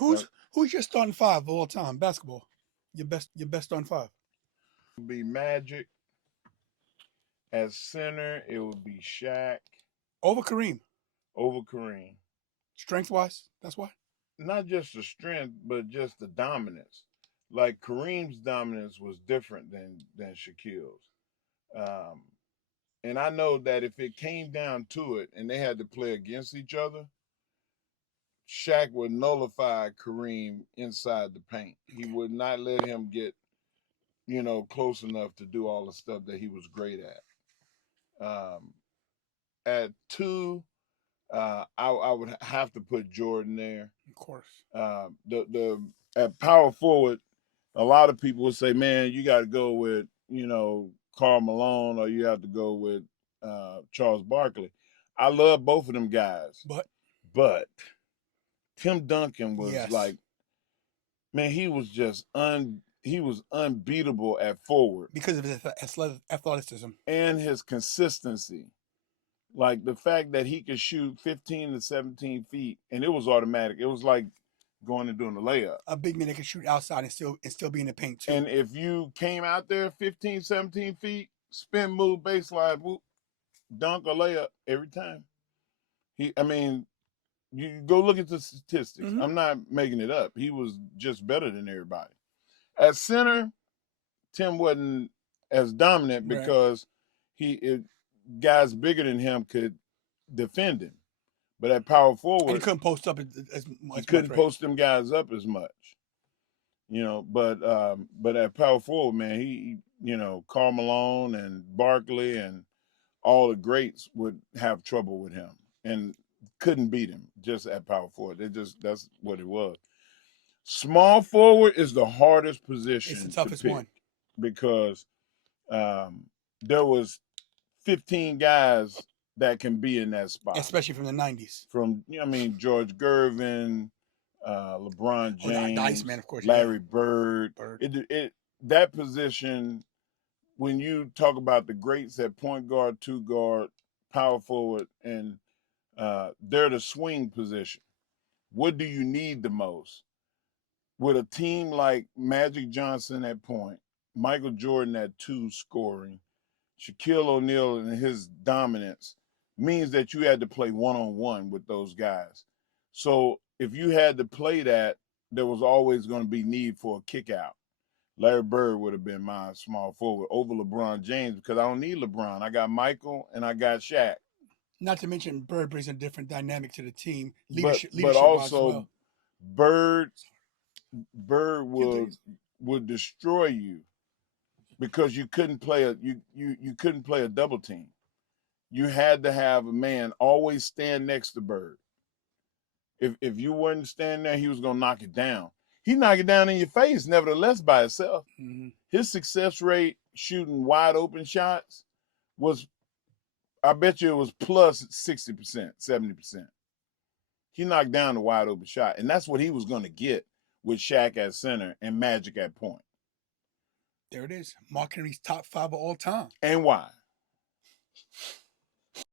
Who's who's your starting five of all time basketball? Your best starting five. Be Magic at center. It would be Shaq Over Kareem, over Kareem. strength wise. That's why. Not just the strength, but just the dominance. Like Kareem's dominance was different than Shaquille's. Um, and I know that if it came down to it and they had to play against each other, Shaq would nullify Kareem inside the paint. He would not let him get, close enough to do all the stuff that he was great at. At two, I would have to put Jordan there. Of course. The at power forward, a lot of people would say, "Man, you got to go with Karl Malone, or you have to go with Charles Barkley." I love both of them guys, but Tim Duncan was Yes. like, man, he was unbeatable at forward Because of his athleticism. and his consistency. Like the fact that he could shoot 15 to 17 feet and it was automatic. It was like going and doing a layup. A big man that can shoot outside and still be in the paint too. And if you came out there 15, 17 feet, spin move, baseline, whoop, dunk or layup every time. You go look at the statistics. Mhm. I'm not making it up. He was just better than everybody. At center, Tim wasn't as dominant Right. because guys bigger than him could defend him. But at power And forward, he couldn't post up as he much. couldn't Right? post them guys up as much. But at power forward, man, Karl Malone and Barkley and all the greats would have trouble with him and couldn't beat him just at power forward. That's what it was. Small forward is the hardest position. It's the toughest to pick one because there was 15 guys that can be in that spot, especially from the '90s. From George Gervin, LeBron James, the Iceman, of course, Larry yeah. Bird. That position, when you talk about the greats at point guard, two guard, power forward, and they're the swing position. What do you need the most? With a team like Magic Johnson at point, Michael Jordan at two scoring, Shaquille O'Neal and his dominance means that you had to play one-on-one with those guys. So if you had to play that, there was always going to be need for a kick out. Larry Bird would have been my small forward over LeBron James because I don't need LeBron. I got Michael and I got Shaq. Not to mention Bird brings a different dynamic to the team, But leadership also as well. Bird would destroy you because you couldn't play you couldn't play a double team. You had to have a man always stand next to Bird. If you wasn't standing there, he was gonna knock it down. He knocked it down in your face, nevertheless, by itself. Mm-hmm. His success rate shooting wide open shots was, I bet you it was plus 60%, 70%. He knocked down the wide open shot, and that's what he was gonna get with Shaq at center and Magic at point. There it is. Mark Henry's top five of all time. And why?